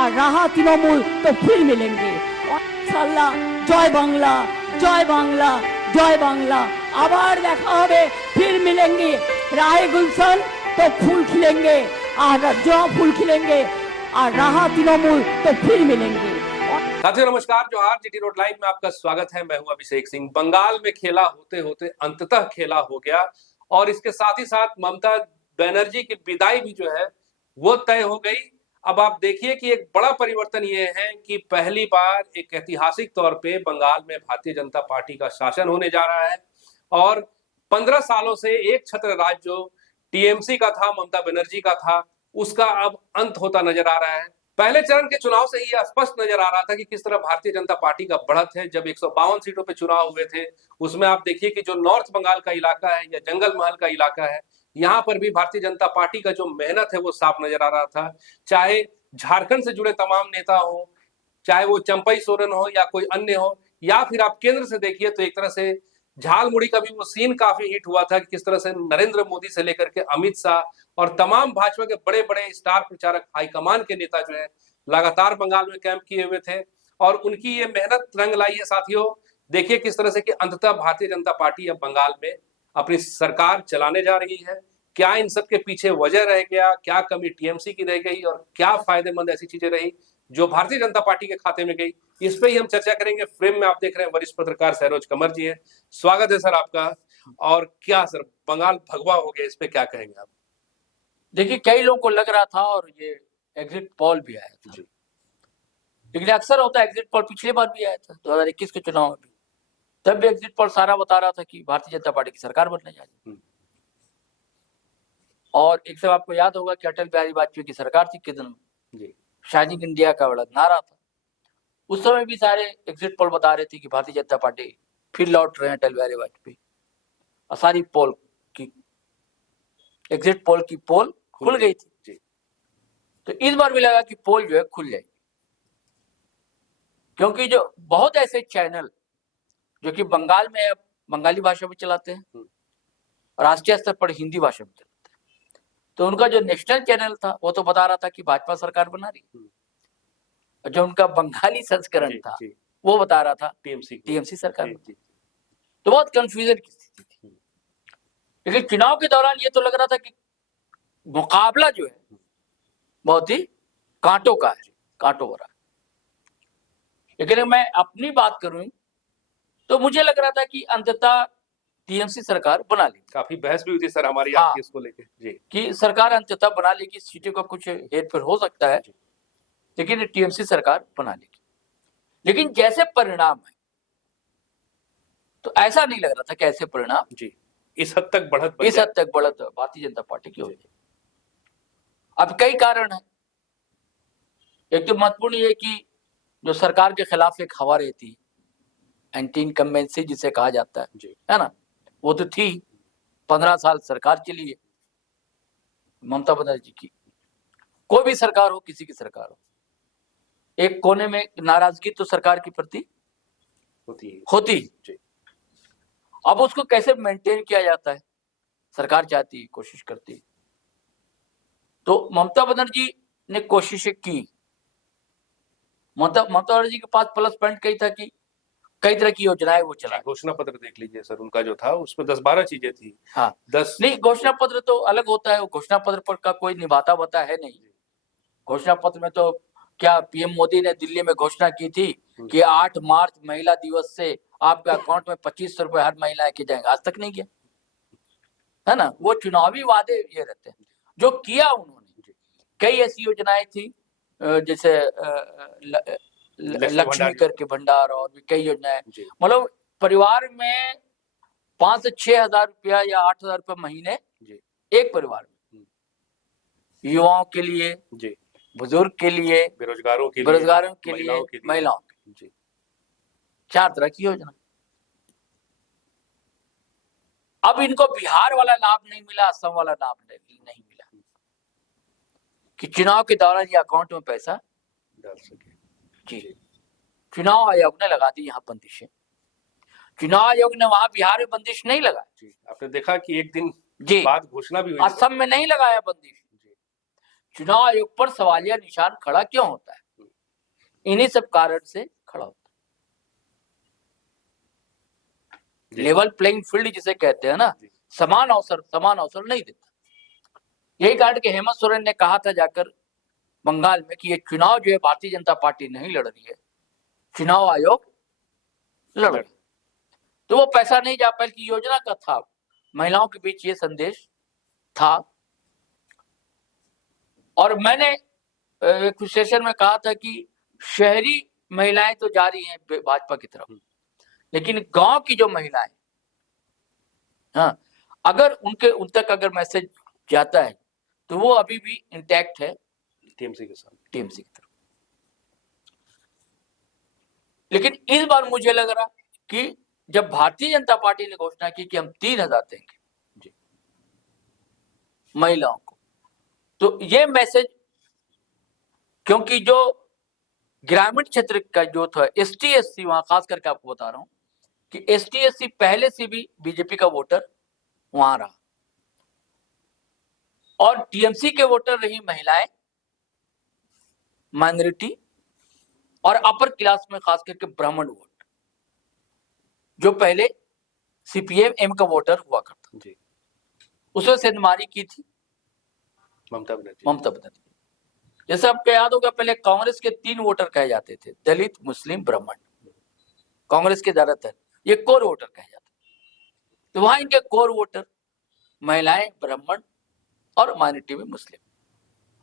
আর রাহা তৃণমূল তো ফির মিলেঙ্গে ইনশাআল্লাহ। জয় বাংলা, জয় বাংলা, জয় বাংলা। আবার দেখা হবে, ফির মিলেঙ্গে। রাহে গুলशन तो फूल खिलेंगे और जो फूल खिलेंगे और राहा तृणमूल तो फिर मिलेंगे। साथियों नमस्कार, जोहार। जीटी रोड लाइव में आपका स्वागत है। मैं हूं अभिषेक सिंह। बंगाल में खेला होते होते अंततः खेला हो गया और इसके साथ ही साथ ममता बनर्जी की विदाई भी जो है वो तय हो गई। अब आप देखिए कि एक बड़ा परिवर्तन ये है कि पहली बार एक ऐतिहासिक तौर पे बंगाल में भारतीय जनता पार्टी का शासन होने जा रहा है और 15 सालों से एक छत्र राज जो टीएमसी का था, ममता बनर्जी का था, उसका अब अंत होता नजर आ रहा है। पहले चरण के चुनाव से ही यह स्पष्ट नजर आ रहा था कि किस तरह भारतीय जनता पार्टी का बढ़त है। जब 152 सीटों पे चुनाव हुए थे, उसमें आप देखिए कि जो नॉर्थ बंगाल का इलाका है या जंगल महल का इलाका है, यहाँ पर भी भारतीय जनता पार्टी का जो मेहनत है वो साफ नजर आ रहा था। चाहे झारखंड से जुड़े तमाम नेता हो, चाहे वो चंपई सोरेन हो या कोई अन्य हो, या फिर आप केंद्र से देखिए तो एक तरह से झालमुड़ी का भी वो सीन काफी हिट हुआ था कि किस तरह से नरेंद्र मोदी से लेकर के अमित शाह और तमाम भाजपा के बड़े बड़े स्टार प्रचारक, हाईकमान के नेता जो है लगातार बंगाल में कैंप किए हुए थे और उनकी ये मेहनत रंग लाई है। साथियों देखिए किस तरह से कि अंततः भारतीय जनता पार्टी अब बंगाल में अपनी सरकार चलाने जा रही है। क्या इन सब के पीछे वजह रह गया, क्या कमी टीएमसी की रह गई और क्या फायदेमंद ऐसी चीजें रही जो भारतीय जनता पार्टी के खाते में गई, इस पे ही हम चर्चा करेंगे। फ्रेम में आप देख रहे हैं वरिष्ठ पत्रकार सरोज कंवर जी हैं। स्वागत है सर आपका। और क्या सर, बंगाल भगवा हो गया, इस पे क्या कहेंगे आप? देखिए, कई लोगों को लग रहा था और ये एग्जिट पोल भी आया था, लेकिन अक्सर होता है एग्जिट पोल, पिछले बार भी आया था 2021 के चुनाव में भी, तब भी एग्जिट पोल सारा बता रहा था कि भारतीय जनता पार्टी की सरकार बनने जा रही है। और एक सब आपको याद होगा कि अटल बिहारी वाजपेयी की सरकार थी किस दिन, शाइनिंग इंडिया का बड़ा नारा था। उस समय भी सारे एग्जिट पोल बता रहे थे कि भारतीय जनता पार्टी फिर लौट रहे हैं अटल बिहारी वाजपेयी, और सारी पोल की एग्जिट पोल की पोल खुल गई थी। तो इस बार भी लगा कि पोल जो है खुल जाएगी, क्योंकि जो बहुत ऐसे चैनल जो कि बंगाल में बंगाली भाषा में चलाते हैं और राष्ट्रीय स्तर पर हिंदी भाषा में चलाते हैं, तो उनका जो नेशनल चैनल था वो तो बता रहा था कि भाजपा सरकार बना रही, और जो उनका बंगाली संस्करण था वो बता रहा था टीएमसी सरकार। तो बहुत कंफ्यूजन की स्थिति थी। लेकिन चुनाव के दौरान ये तो लग रहा था कि मुकाबला जो है बहुत ही कांटों का है, कांटों भरा। लेकिन मैं अपनी बात करूं तो मुझे लग रहा था कि अंततः टीएमसी सरकार बना ली। काफी बहस भी हुई थी सर हमारी आपकी इसको लेके जी, कि सरकार अंततः बना लेगी, सीटों का कुछ हेरफेर हो सकता है, लेकिन टीएमसी सरकार बना लेगी। लेकिन जैसे परिणाम है तो ऐसा नहीं लग रहा था कि ऐसे परिणाम जी इस हद तक बढ़त भारतीय जनता पार्टी की होगी। अब कई कारण है। एक तो महत्वपूर्ण ये कि जो सरकार के खिलाफ एक हवा रहती है, एंटी इनकम्बेंसी जिसे कहा जाता है ना, वो तो थी। 15 साल सरकार चली है ममता बनर्जी की। कोई भी सरकार हो, किसी की सरकार हो, एक कोने में नाराजगी तो सरकार के प्रति होती है। अब उसको कैसे मेंटेन किया जाता है, सरकार चाहती है, कोशिश करती है। तो ममता बनर्जी ने कोशिशें की। ममता बनर्जी के पास प्लस पॉइंट कई था कि कई तरह की योजनाएं वो चला। घोषणा पत्र देख लीजिए सर, उनका जो था उसमें 10-12 चीजें थी। हाँ, 10 नहीं, घोषणा पत्र तो अलग होता है। वो घोषणा पत्र पर का कोई निभाता बता है नहीं। घोषणा पत्र में तो क्या पीएम मोदी ने दिल्ली में घोषणा की थी कि 8 मार्च महिला दिवस से आपके अकाउंट में 2500 रुपए हर महीना के जाएंगे, आज तक नहीं किया है ना। वो चुनावी वादे ये रहते हैं। जो किया उन्होंने, कई ऐसी योजनाएं थी जैसे लक्ष्मी करके भंडार और भी कई योजनाएं। मतलब परिवार में 5 से 6 हजार रुपया या 8 हजार रुपया महीने एक परिवार में, युवाओं के लिए, बुजुर्ग के लिए, बेरोजगारों के लिए, महिलाओं के लिए, 4 तरह की योजना। अब इनको बिहार वाला लाभ नहीं मिला, असम वाला लाभ नहीं मिला कि चुनाव के दौरान ये अकाउंट में पैसा डाल सके। जी, चुनाव आयोग ने लगा दी यहाँ बंदिशें। चुनाव आयोग ने वहां बिहार में बंदिश नहीं लगाई। आपने देखा कि एक दिन बाद घोषणा भी हुई, असम में नहीं लगाया बंदिश, चुनाव आयोग पर सवालिया निशान खड़ा क्यों होता है? इन्हीं सब कारण से खड़ा होता है। लेवल प्लेइंग फील्ड जिसे कहते हैं ना, समान अवसर नहीं देता। यही कारण कि हेमंत सोरेन ने कहा था जाकर बंगाल में कि ये चुनाव जो है भारतीय जनता पार्टी नहीं लड़ रही है, चुनाव आयोग लड़ रहा है। तो वो पैसा नहीं जा पाया कि योजना का था, महिलाओं के बीच ये संदेश था। और मैंने एक सेशन में कहा था कि शहरी महिलाएं तो जा रही हैं भाजपा की तरफ, लेकिन गांव की जो महिलाएं, हाँ, अगर उन तक अगर मैसेज जाता है तो वो अभी भी इंटैक्ट है टीएमसी के साथ, टीएमसी की तरफ। लेकिन इस बार मुझे लग रहा कि जब भारतीय जनता पार्टी ने घोषणा की कि हम 3,000 देंगे महिलाओं को, तो ये मैसेज, क्योंकि जो ग्रामीण क्षेत्र का जो था एसटी एससी, वहां खास करके आपको बता रहा हूं कि एसटी एससी पहले से भी बीजेपी का वोटर वहां रहा, और टीएमसी के वोटर रही महिलाएं, माइनॉरिटी और अपर क्लास में खास करके ब्राह्मण वोट, जो पहले सीपीएम एम का वोटर हुआ करता जी। उसमें सेंधमारी की थी ममता बनर्जी। जैसे आपको याद होगा, पहले कांग्रेस के 3 वोटर कहे जाते थे, दलित, मुस्लिम, ब्राह्मण। कांग्रेस के ज्यादातर ये कोर वोटर कहे जाते, तो वहां इनके कोर वोटर महिलाएं, ब्राह्मण और माइनॉरिटी में मुस्लिम,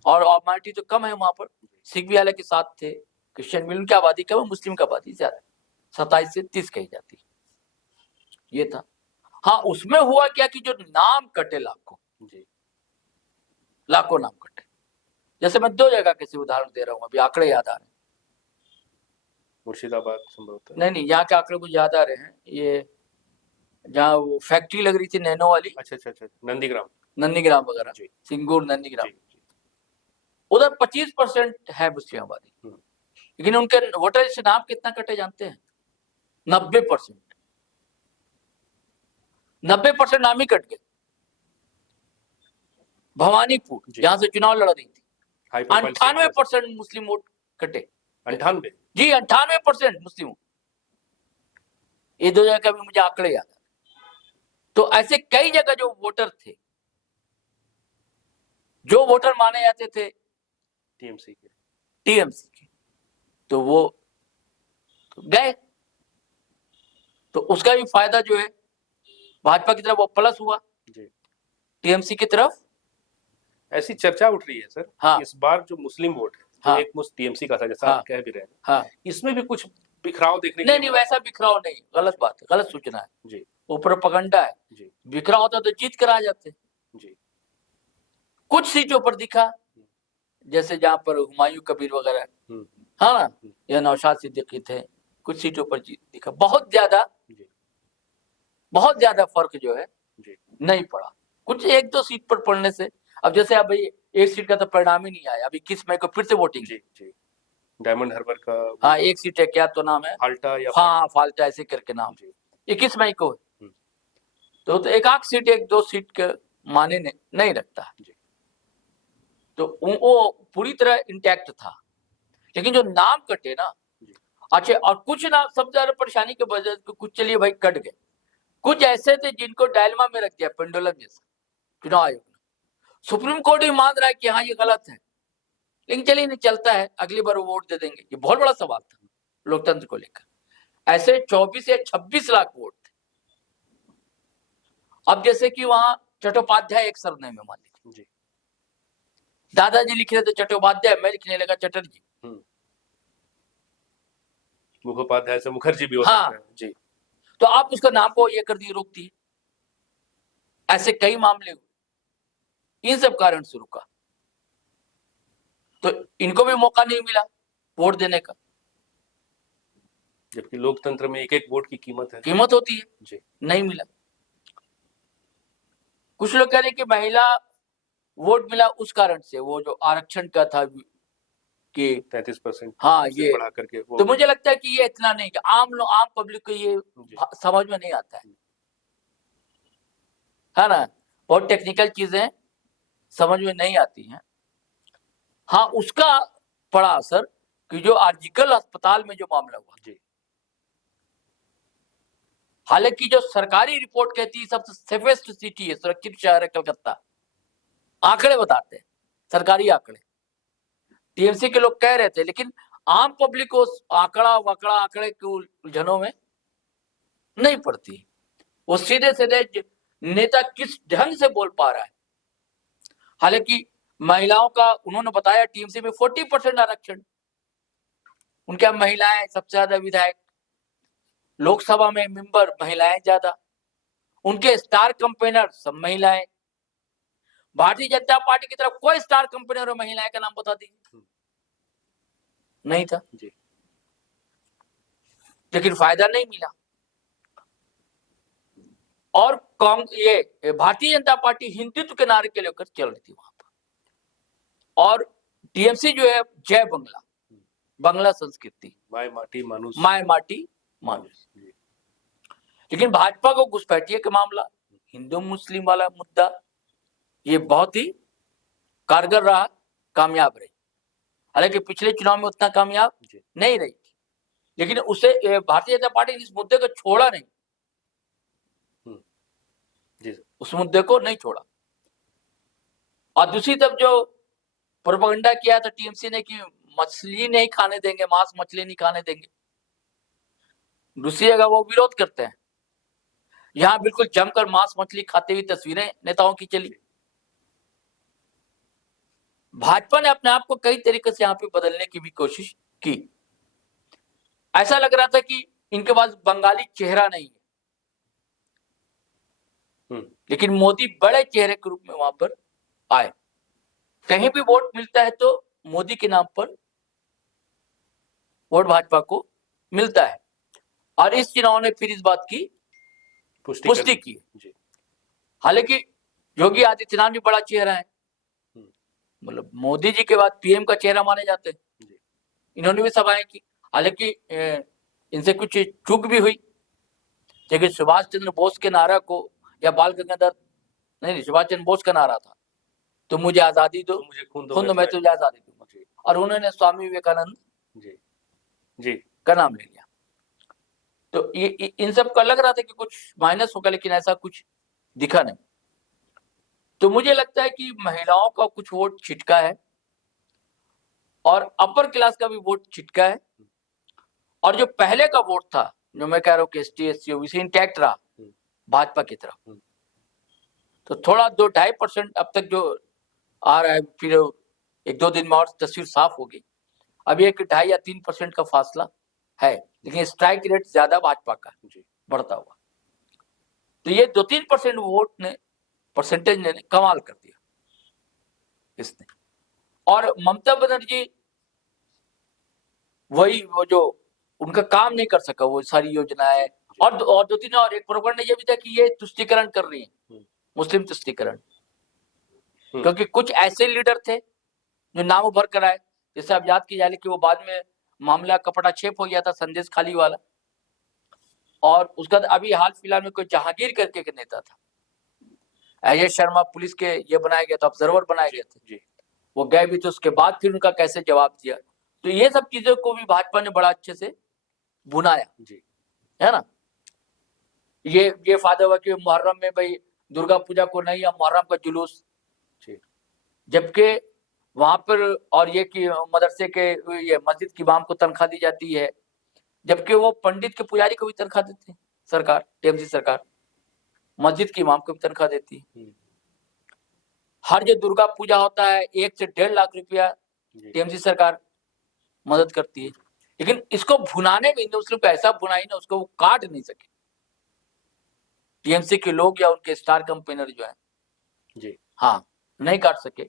और माइनॉरिटी तो कम है वहां पर। सिख भी हालांकि साथ थे, क्रिश्चियन भी, उनकी आबादी कम है, मुस्लिम की आबादी ज्यादा, 27 से 30 कही जाती है। ये था। हाँ, उसमें हुआ क्या कि जो नाम कटे लाखों नाम कटे। जैसे मैं 2 जगह के उदाहरण दे रहा हूँ, अभी आंकड़े याद आ रहे हैं। मुर्शिदाबाद संभवतः नहीं, यहाँ के आंकड़े मुझे याद आ रहे हैं। ये जहाँ वो फैक्ट्री लग रही थी नैनो वाली, अच्छा, नंदीग्राम वगैरह, सिंगूर, नंदीग्राम, उधर 25% है मुस्लिम आबादी, लेकिन उनके वोटर से नाम कितना कटे जानते हैं? 90%। 90% नाम ही कट गए। भवानीपुर, जहां से चुनाव लड़ रही थी, 98% मुस्लिम वोट कटे। 98 जी, 98% मुस्लिम। ये 2 जगह का भी मुझे आंकड़े याद है। तो ऐसे कई जगह जो वोटर थे, जो वोटर माने जाते थे टीएमसी के, तो वो गए। तो उसका भी फायदा जो है भाजपा की तरफ वो प्लस हुआ जी, टीएमसी की तरफ। ऐसी चर्चा उठ रही है सर, हाँ, इस बार जो मुस्लिम वोट है, हाँ, एक मुस्त टीएमसी का था, जैसा हाँ, आप कह भी रहे हैं, हाँ, इसमें भी कुछ बिखराव देखने नहीं, वैसा बिखराव नहीं, गलत बात है, गलत सूचना है जी, वो प्रोपेगेंडा है जी। बिखराव होता तो जीत कर आ जाते जी। कुछ सीटों पर दिखा, जैसे जहां पर हुमायूं कबीर वगैरह, हाँ ना, या नौशाद सिद्दीकी थे, कुछ सीटों पर दिखा। बहुत ज्यादा फर्क जो है नहीं पड़ा। कुछ 1-2 सीट पर पड़ने से, अब जैसे अब एक सीट का तो परिणाम ही नहीं आया, अभी 21 मई को फिर से वोटिंग जी। डायमंड हार्बर का, हाँ, एक सीट है, क्या तो नाम है, फाल्टा या फाल्टा ऐसे करके नाम, 21 मई को। तो 1-8 सीट, 1-2 सीट के माने नहीं रखता, तो वो पूरी तरह इंटैक्ट था। लेकिन जो नाम कटे ना, अच्छा, और कुछ नाम सबसे ज्यादा परेशानी के वजह से, कुछ चलिए भाई कट गए, कुछ ऐसे थे जिनको डायलमा में रख दिया, पेंडुलम जैसा, चुनाव आयोग ने। सुप्रीम कोर्ट भी मान रहा है कि हाँ ये गलत है, लेकिन चलिए नहीं चलता है, अगली बार वो वोट दे देंगे। ये बहुत बड़ा सवाल था लोकतंत्र को लेकर। ऐसे 24 या 26 लाख वोट थे। अब जैसे कि वहां चट्टोपाध्याय एक सरनेम में मान लीजिए, दादाजी लिख रहे थे चट्टोपाध्याय, मैं लिखने लगा चटर्जी, मुखोपाध्याय से मुखर्जी भी हो सकता है जी। तो आप उसका नाम को ये कर दिए, रोक दिए। ऐसे कई मामले हुए, इन सब कारण से रुका। तो इनको भी मौका नहीं मिला वोट देने का, जबकि लोकतंत्र में एक वोट की कीमत होती है जी। नहीं मिला। कुछ लोग कह रहे कि महिला वोट मिला उस कारण से, वो जो आरक्षण का था कि 33%, हाँ, ये बढ़ा करके वो। तो मुझे लगता है कि ये इतना नहीं, कि आम पब्लिक को ये समझ में नहीं आता है ना, बहुत टेक्निकल चीजें समझ में नहीं आती हैं। हाँ, उसका पड़ा असर कि जो आर्जिकल अस्पताल में जो मामला हुआ जी हालांकि जो सरकारी रिपोर्ट कहती है सबसे सेफेस्ट सिटी है, सुरक्षित शहर है कलकत्ता, आंकड़े बताते हैं, सरकारी आंकड़े टीएमसी के लोग कह रहे थे, लेकिन आम पब्लिक को आंकड़े के उलझनों में नहीं पड़ती। वो सीधे सीधे नेता किस ढंग से बोल पा रहा है। हालांकि महिलाओं का उन्होंने बताया टीएमसी में 40% आरक्षण, उनके महिलाएं सबसे ज्यादा, विधायक लोकसभा में मेंबर महिलाएं ज्यादा, उनके स्टार कंपेनर सब महिलाएं। भारतीय जनता पार्टी की तरफ कोई स्टार कंपेनर और महिलाएं का नाम बता दीजिए, नहीं था जी। लेकिन फायदा नहीं मिला। और ये भारतीय जनता पार्टी हिंदुत्व के नारे के लेकर चल रही थी वहां पर, और टीएमसी जो है जय बंगला, बंगला संस्कृति, माय माटी मानुष, माय माटी मानुष। लेकिन भाजपा को घुसपैठिए का मामला, हिंदू मुस्लिम वाला मुद्दा, ये बहुत ही कारगर रहा, कामयाब रही। हालांकि पिछले चुनाव में उतना कामयाब नहीं रही थी, लेकिन उसे भारतीय जनता पार्टी इस मुद्दे को छोड़ा नहीं, उस मुद्दे को नहीं छोड़ा। और दूसरी तरफ जो प्रोपेगेंडा किया था टीएमसी ने कि मछली नहीं खाने देंगे, मांस मछली नहीं खाने देंगे, दूसरी जगह वो विरोध करते हैं। यहां बिल्कुल जमकर मांस मछली खाते हुई तस्वीरें नेताओं की चली। भाजपा ने अपने आप को कई तरीके से यहाँ पे बदलने की भी कोशिश की। ऐसा लग रहा था कि इनके पास बंगाली चेहरा नहीं है, लेकिन मोदी बड़े चेहरे के रूप में वहां पर आए। कहीं भी वोट मिलता है तो मोदी के नाम पर वोट भाजपा को मिलता है, और इस चुनाव ने फिर इस बात की पुष्टि की। हालांकि योगी आदित्यनाथ भी बड़ा चेहरा है, मतलब मोदी जी के बाद पीएम का चेहरा माने जाते हैं, इन्होंने भी सभाएं की। हालांकि इनसे कुछ चूक भी हुई, लेकिन सुभाष चंद्र बोस के नारा को, या बाल गंगाधर नहीं, सुभाष चंद्र बोस का नारा था, तो मुझे आजादी दो, मुझे खून दो, मैं तुझे आजादी दूंगा, और उन्होंने स्वामी विवेकानंद जी का नाम ले लिया। तो ये इन सब का लग रहा था कि कुछ माइनस होगा, लेकिन ऐसा कुछ दिखा नहीं। तो मुझे लगता है कि महिलाओं का कुछ वोट छिटका है, और अपर क्लास का भी वोट छिटका है, और जो पहले का वोट था, जो मैं कह रहा हूँ कि एसटी एससी ओबीसी इंटैक्ट रहा भाजपा की तरफ, तो थोड़ा 2-2.5% अब तक जो आ रहा है, फिर 1-2 दिन में और तस्वीर साफ होगी। अभी 1-2.5 या 3% का फासला है, लेकिन स्ट्राइक रेट ज्यादा भाजपा का बढ़ता हुआ। तो ये 2-3% वोट ने, परसेंटेज ने कमाल कर दिया इसने। और ममता बनर्जी वो जो उनका काम नहीं कर सका, वो सारी योजनाएं, और 2-3 और एक प्रोपेगेंडा ये भी था कि ये तुष्टीकरण कर रही है, मुस्लिम तुष्टीकरण, क्योंकि कुछ ऐसे लीडर थे जो नाम उभर कर आए, जैसे आप याद कीजिए कि वो बाद में मामला कपड़ा छेप हो गया था, संदेश खाली वाला, और उसका अभी हाल फिलहाल में कोई जहांगीर करके के नेता था, अजय शर्मा पुलिस के ये बनाए गए थे, ऑब्जर्वर बनाए गए थे, वो गए भी, तो उसके बाद फिर उनका कैसे जवाब दिया। तो ये सब चीजों को भी भाजपा ने बड़ा अच्छे से बुनाया, है ना। ये फायदा हुआ कि मुहर्रम में भाई दुर्गा पूजा को नहीं, या मुहर्रम का जुलूस, जबकि वहां पर, और ये कि मदरसे के, ये मस्जिद की इमाम को तनख्वाह दी जाती है, जबकि वो पंडित के पुजारी को भी तनख्वाह देती है सरकार, टीएमसी सरकार, मस्जिद की इमाम को भी तनख्वाह देती है। हर जो दुर्गा पूजा होता है 1 से 1.5 लाख रुपया टीएमसी सरकार मदद करती है। लेकिन इसको भुनाने में हिंदू मुस्लिम को ऐसा भुनाई ना, उसको वो काट नहीं सके टीएमसी के लोग या उनके स्टार कंपेनर जो है, हाँ, नहीं काट सके।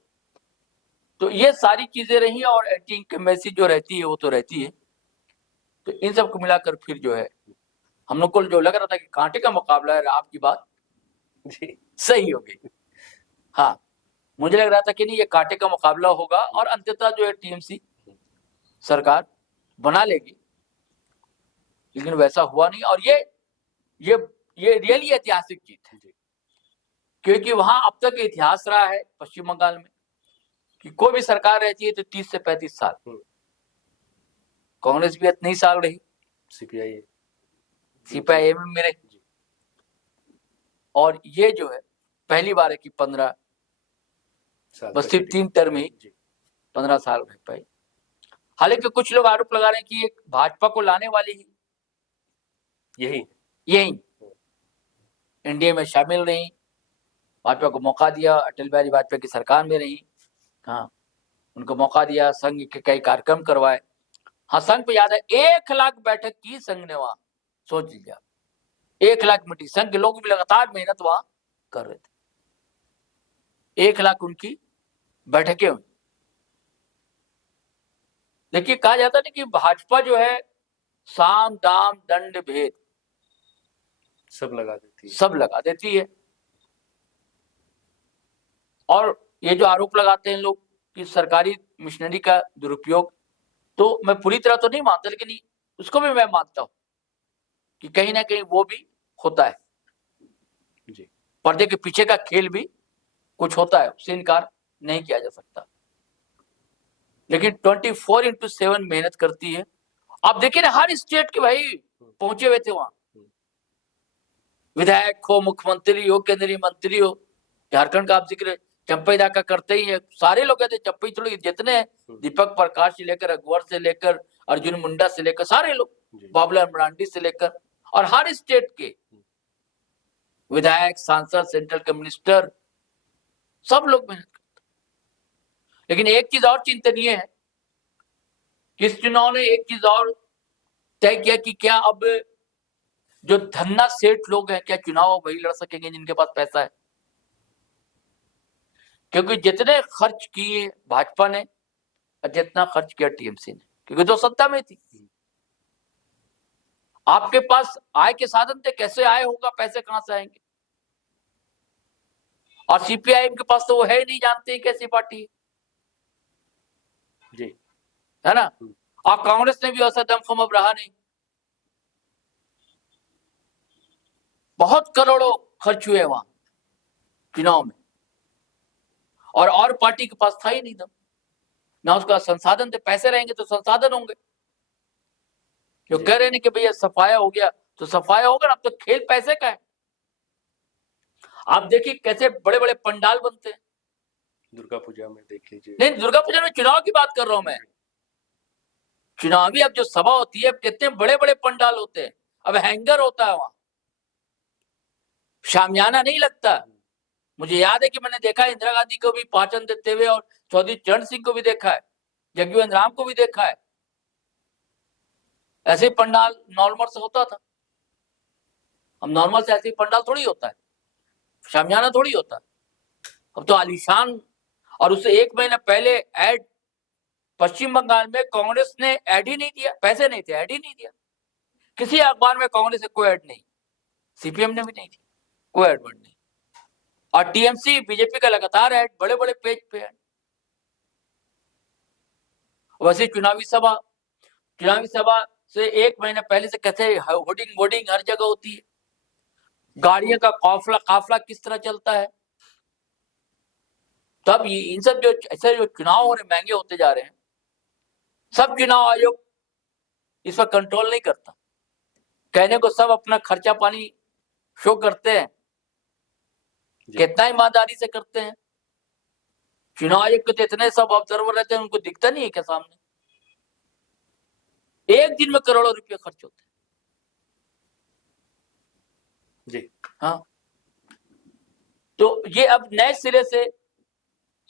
तो ये सारी चीजें रही, और एंटी इंकम्बेंसी जो रहती है वो तो रहती है। तो इन सब को मिलाकर फिर जो है, हम लोग को जो लग रहा था कि कांटे का मुकाबला है, आपकी बात सही हो गई। हाँ, मुझे लग रहा था कि नहीं, ये कांटे का मुकाबला होगा, और अंततः जो है टीएमसी सरकार बना लेगी, लेकिन वैसा हुआ नहीं। और ये रियली ऐतिहासिक जीत है, क्योंकि वहां अब तक इतिहास रहा है पश्चिम बंगाल में कि कोई भी सरकार रहती है तो 30 से 35 साल, कांग्रेस भी इतने ही साल रही, सीपीआईएम में रही, और ये जो है पहली बार है कि 15 बस सिर्फ 3 टर्म ही 15 साल रह पाई। हालांकि कुछ लोग आरोप लगा रहे हैं कि ये भाजपा को लाने वाली ही यही एनडीए में शामिल रही, भाजपा को मौका दिया, अटल बिहारी वाजपेयी की सरकार में रही, हाँ उनको मौका दिया, संघ के कई कार्यक्रम करवाए। हाँ, संघ पे याद है 1 लाख बैठक की संघ ने वहां, सोच लीजिए 1 लाख मीटिंग, संघ के लोग भी लगातार मेहनत वहां कर रहे थे, 1 लाख उनकी बैठकें हुई। देखिए कहा जाता है कि भाजपा जो है साम दाम दंड भेद सब लगा देती है। और ये जो आरोप लगाते हैं लोग कि सरकारी मशीनरी का दुरुपयोग, तो मैं पूरी तरह तो नहीं मानता, लेकिन उसको भी मैं मानता हूं कि कहीं ना कहीं वो भी होता है जी। पर्दे के पीछे का खेल भी कुछ होता है, उससे इनकार नहीं किया जा सकता। लेकिन 24/7 मेहनत करती है। आप देखिए ना, हर स्टेट के भाई पहुंचे हुए थे वहां, विधायक हो, मुख्यमंत्री हो, केंद्रीय मंत्री हो। झारखंड का आप जिक्र चंपईदा का करते ही है, सारे लोग कहते चंपई छोड़ो, जितने दीपक प्रकाश से लेकर अकबर से लेकर अर्जुन मुंडा से लेकर सारे लोग, बाबूलाल मरांडी से लेकर, और हर स्टेट के विधायक, सांसद, सेंट्रल के मिनिस्टर, सब लोग मेहनत करते। लेकिन एक चीज और चिंतनीय है कि इस चुनाव ने एक चीज और तय किया कि क्या अब जो धन्ना सेठ लोग हैं, क्या चुनाव वही लड़ सकेंगे जिनके पास पैसा है? क्योंकि जितने खर्च किए भाजपा ने और जितना खर्च किया टीएमसी ने, क्योंकि तो सत्ता में थी, आपके पास आय के साधन थे, कैसे आय होगा, पैसे कहां से आएंगे? और सीपीआईएम के पास तो वो है ही नहीं, जानते हैं कैसी पार्टी है जी, है ना। और कांग्रेस ने भी ऐसा दमखम अब रहा नहीं, बहुत करोड़ों खर्च हुए वहां चुनाव में, और पार्टी के पास था ही नहीं दम, ना उसका संसाधन थे। पैसे रहेंगे तो संसाधन होंगे। जो कह रहे हैं कि भैया सफाया हो गया, तो सफाया होगा ना, अब तो खेल पैसे का है। आप देखिए कैसे बड़े बड़े पंडाल बनते हैं, दुर्गा पूजा में देख लीजिए। नहीं, दुर्गा पूजा में चुनाव की बात कर रहा हूं मैं, चुनावी अब जो सभा होती है, अब कितने बड़े बड़े पंडाल होते हैं, अब हैंगर होता है वहां, शामियाना नहीं लगता। मुझे याद है कि मैंने देखा इंदिरा गांधी को भी भाषण देते हुए, और चौधरी चरण सिंह को भी देखा है, जगजीवन राम को भी देखा है। ऐसे पंडाल नॉर्मल से होता था, अब नॉर्मल से ऐसे पंडाल थोड़ी होता है, शामियाना थोड़ी होता है। अब तो आलीशान, और उससे 1 महीना पहले ऐड पश्चिम बंगाल में कांग्रेस ने ऐड ही नहीं दिया, पैसे नहीं थे, ऐड ही नहीं दिया किसी अखबार में, कांग्रेस से कोई ऐड नहीं, सीपीएम ने भी नहीं दी, कोई ऐड नहीं। और टीएमसी बीजेपी का लगातार ऐड, बड़े बड़े पेज पे ऐड। वैसे चुनावी सभा से 1 महीना पहले से कैसे होर्डिंग वोर्डिंग हर जगह होती है, गाड़ियों का काफला किस तरह चलता है। तब इन सब जो ऐसे जो चुनाव हो रहे, महंगे होते जा रहे हैं, सब चुनाव आयोग इस पर कंट्रोल नहीं करता। कहने को सब अपना खर्चा पानी शो करते हैं, कितना ईमानदारी से करते हैं। चुनाव आयोग के तो इतने सब ऑब्जर्वर रहते हैं, उनको दिखता नहीं है क्या सामने? एक दिन में करोड़ों रुपए खर्च होते हैं जी। हाँ, तो ये अब नए सिरे से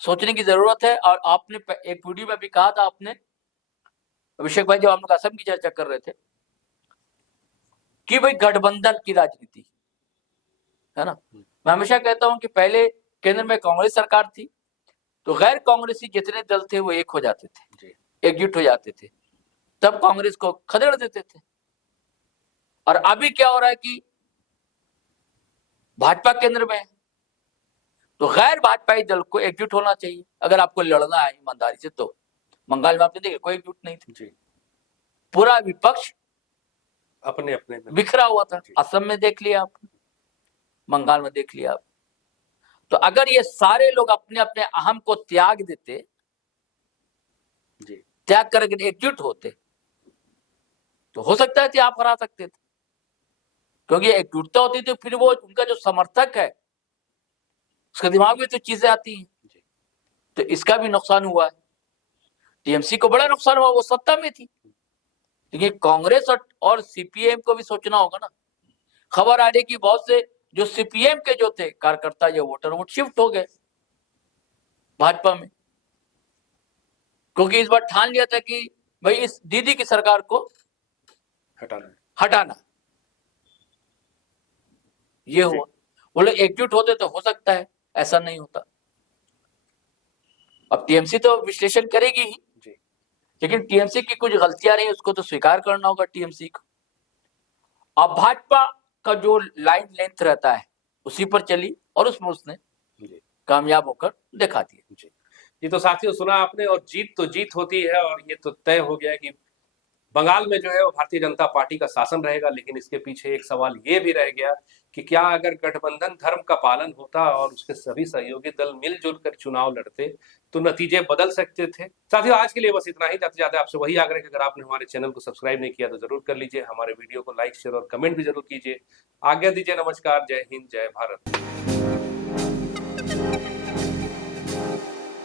सोचने की जरूरत है। और आपने एक वीडियो में भी कहा था, आपने अभिषेक भाई, जब हम लोग असम की चर्चा कर रहे थे, कि भाई गठबंधन की राजनीति है ना। मैं हमेशा कहता हूं कि पहले केंद्र में कांग्रेस सरकार थी, तो गैर कांग्रेसी जितने दल थे वो एक हो जाते थे, एकजुट हो जाते थे, तब कांग्रेस को खदेड़ देते थे। और अभी क्या हो रहा है कि भाजपा केंद्र में है, तो गैर भाजपाई दल को एकजुट होना चाहिए अगर आपको लड़ना है ईमानदारी से। तो बंगाल में आपने देखा कोई एकजुट नहीं थी, पूरा विपक्ष अपने अपने बिखरा हुआ था। असम में देख लिया आपने, बंगाल में देख लिया आप। तो अगर ये सारे लोग अपने अपने अहम को त्याग देते जी त्याग करके एकजुट होते तो हो सकता है कि आप हरा सकते थे, क्योंकि एकजुटता होती तो फिर वो उनका जो समर्थक है उसके दिमाग में तो चीजें आती हैं। तो इसका भी नुकसान हुआ है। टीएमसी को बड़ा नुकसान हुआ, वो सत्ता में थी, लेकिन कांग्रेस और सीपीएम को भी सोचना होगा ना। खबर आ रही कि बहुत से जो सीपीएम के जो थे कार्यकर्ता या वोटर वो शिफ्ट हो गए भाजपा में, क्योंकि इस बार ठान लिया था कि भाई इस दीदी की सरकार को हटाना। ये हुआ, वो लोग एकजुट होते तो हो सकता है, ऐसा नहीं होता। अब टीएमसी तो विश्लेषण करेगी ही, लेकिन टीएमसी की कुछ गलतियां रही उसको तो स्वीकार करना होगा टीएमसी को। अब भाजपा का जो लाइन लेंथ रहता है उसी पर चली और उसमें उसने कामयाब होकर दिखा दिया। ये तो साथियों सुना आपने, और जीत तो जीत होती है, और ये तो तय हो गया कि बंगाल में जो है वो भारतीय जनता पार्टी का शासन रहेगा। लेकिन इसके पीछे एक सवाल ये भी रह गया कि क्या अगर गठबंधन धर्म का पालन होता और उसके सभी सहयोगी दल मिलजुल कर चुनाव लड़ते तो नतीजे बदल सकते थे। साथियों आज के लिए बस इतना ही। जाते जाते आपसे वही आग्रह कि अगर आपने हमारे चैनल को सब्सक्राइब नहीं किया तो जरूर कर लीजिए, हमारे वीडियो को लाइक शेयर और कमेंट भी जरूर कीजिए। आज्ञा दीजिए, नमस्कार, जय हिंद, जय भारत।